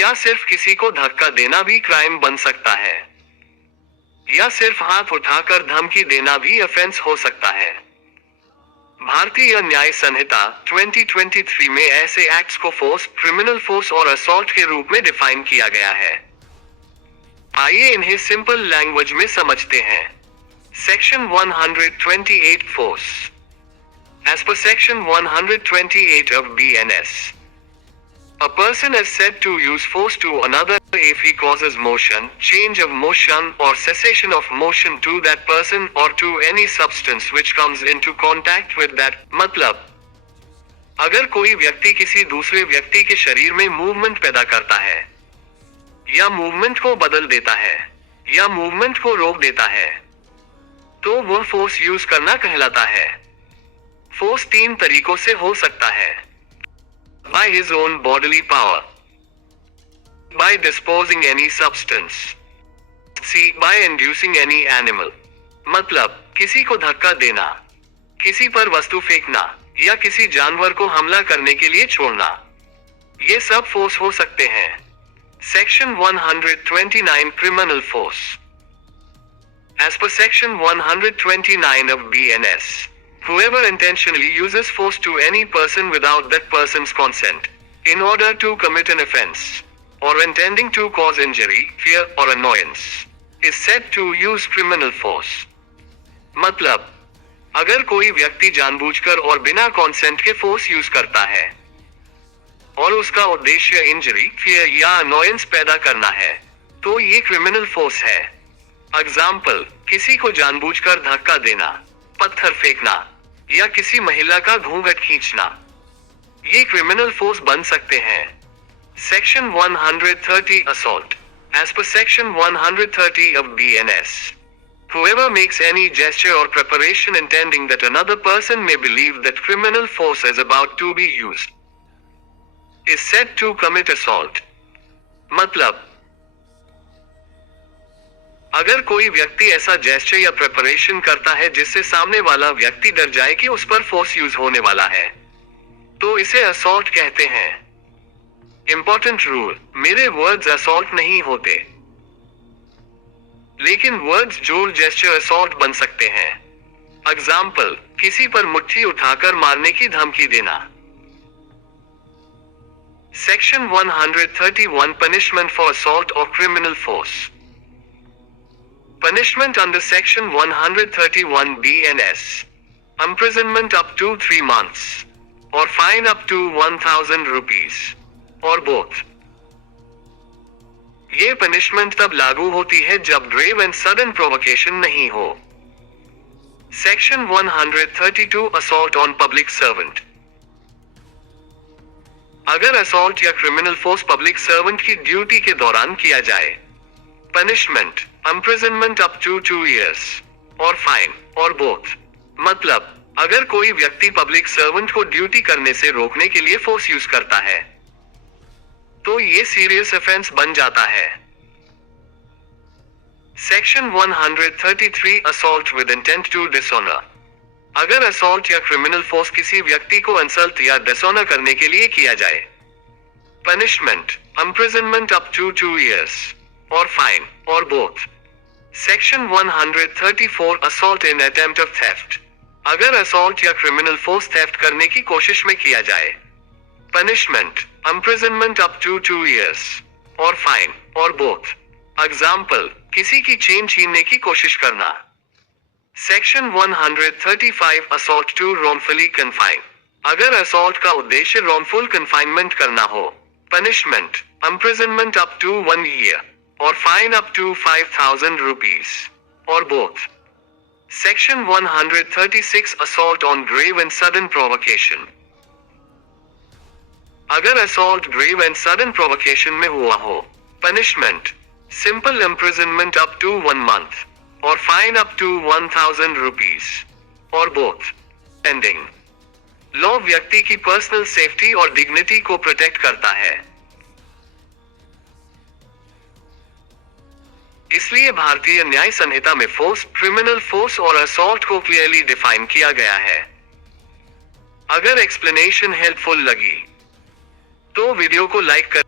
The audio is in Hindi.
क्या सिर्फ किसी को धक्का देना भी क्राइम बन सकता है? या सिर्फ हाथ उठाकर धमकी देना भी ऑफेंस हो सकता है? भारतीय न्याय संहिता 2023 में ऐसे एक्ट्स को फोर्स, क्रिमिनल फोर्स और असॉल्ट के रूप में डिफाइन किया गया है। आइए इन्हें सिंपल लैंग्वेज में समझते हैं। Section 128 force. As per section 128 of BNS, a person is said to use force to another if he causes motion, change of motion or cessation of motion to that person or to any substance which comes into contact with that। मतलब, अगर कोई व्यक्ति किसी दूसरे व्यक्ति के शरीर में मूवमेंट पैदा करता है, या मूवमेंट को बदल देता है, या मूवमेंट को रोक देता है, तो वह फोर्स यूज करना कहलाता है। फोर्स तीन तरीकों से हो सकता है: by his own bodily power, by disposing any substance, c by inducing any animal। मतलब, किसी को धक्का देना, किसी पर वस्तु फेंकना, या किसी जानवर को हमला करने के लिए छोड़ना, ये सब फोर्स हो सकते हैं। Section 129 criminal force. As per section 129 of BNS, whoever intentionally uses force to any person without that person's consent, in order to commit an offense, or intending to cause injury, fear or annoyance, is said to use criminal force। मतलब, अगर कोई व्यक्ति जानबूझकर और बिना कॉन्सेंट के फोर्स यूज करता है, और उसका उद्देश्य इंजरी, फियर या अनोयंस पैदा करना है, तो ये क्रिमिनल फोर्स है। एग्जाम्पल, किसी को जानबूझकर धक्का देना, पत्थर फेंकना, या किसी महिला का घूंघट खींचना, ये क्रिमिनल फोर्स बन सकते हैं। Section 130 assault. As per section 130 of BNS, whoever makes any gesture or preparation intending that another person may believe that criminal force is about to be used, is said to commit assault। मतलब, अगर कोई व्यक्ति ऐसा जेस्चर या प्रिपरेशन करता है जिससे सामने वाला व्यक्ति डर जाए कि उस पर फोर्स यूज होने वाला है, तो इसे असॉल्ट कहते हैं। इंपॉर्टेंट रूल, मेरे वर्ड्स असॉल्ट नहीं होते, लेकिन वर्ड्स जोर जेस्चर असॉल्ट बन सकते हैं। एग्जाम्पल, किसी पर मुट्ठी उठाकर मारने की धमकी देना। सेक्शन 131 पनिशमेंट फॉर असॉल्ट और criminal force. Punishment under section 131 BNS: imprisonment up to 3 months, or fine up to 1000 rupees, or both। ये पनिशमेंट तब लागू होती है जब ग्रेव एंड सडन प्रोवोकेशन नहीं हो। Section 132 assault on public servant. अगर असॉल्ट या क्रिमिनल फोर्स पब्लिक सर्वेंट की ड्यूटी के दौरान किया जाए, punishment imprisonment up to 2 years, or fine, or both। मतलब, अगर कोई व्यक्ति पब्लिक सर्वेंट को ड्यूटी करने से रोकने के लिए फोर्स यूज करता है, तो ये सीरियस ऑफेंस बन जाता है। Section 133 assault with intent to dishonour. अगर असॉल्ट या क्रिमिनल फोर्स किसी व्यक्ति को इंसल्ट या डिसऑनर करने के लिए किया जाए, punishment imprisonment up to 2 years, or fine, or both। Section 134 assault in attempt of theft. अगर असॉल्ट या क्रिमिनल फोर्स थेफ्ट करने की कोशिश में किया जाए, punishment imprisonment up to 2 years, or fine, or both। Example, किसी की चेन छीनने की कोशिश करना। Section 135 assault to wrongfully confine। अगर असॉल्ट का उद्देश्य wrongful confinement करना हो, punishment imprisonment up to 1 year, or fine up to 5000 rupees, or both। Section 136 assault on grave and sudden provocation। अगर assault grave and sudden provocation में हुआ हो, punishment simple imprisonment up to 1 month, or fine up to 1000 rupees, or both। Ending। Law व्यक्ति की पर्सनल सेफ्टी और डिग्निटी को प्रोटेक्ट करता है, इसलिए भारतीय न्याय संहिता में फोर्स, क्रिमिनल फोर्स और असॉल्ट को क्लियरली डिफाइन किया गया है। अगर एक्सप्लेनेशन हेल्पफुल लगी तो वीडियो को लाइक कर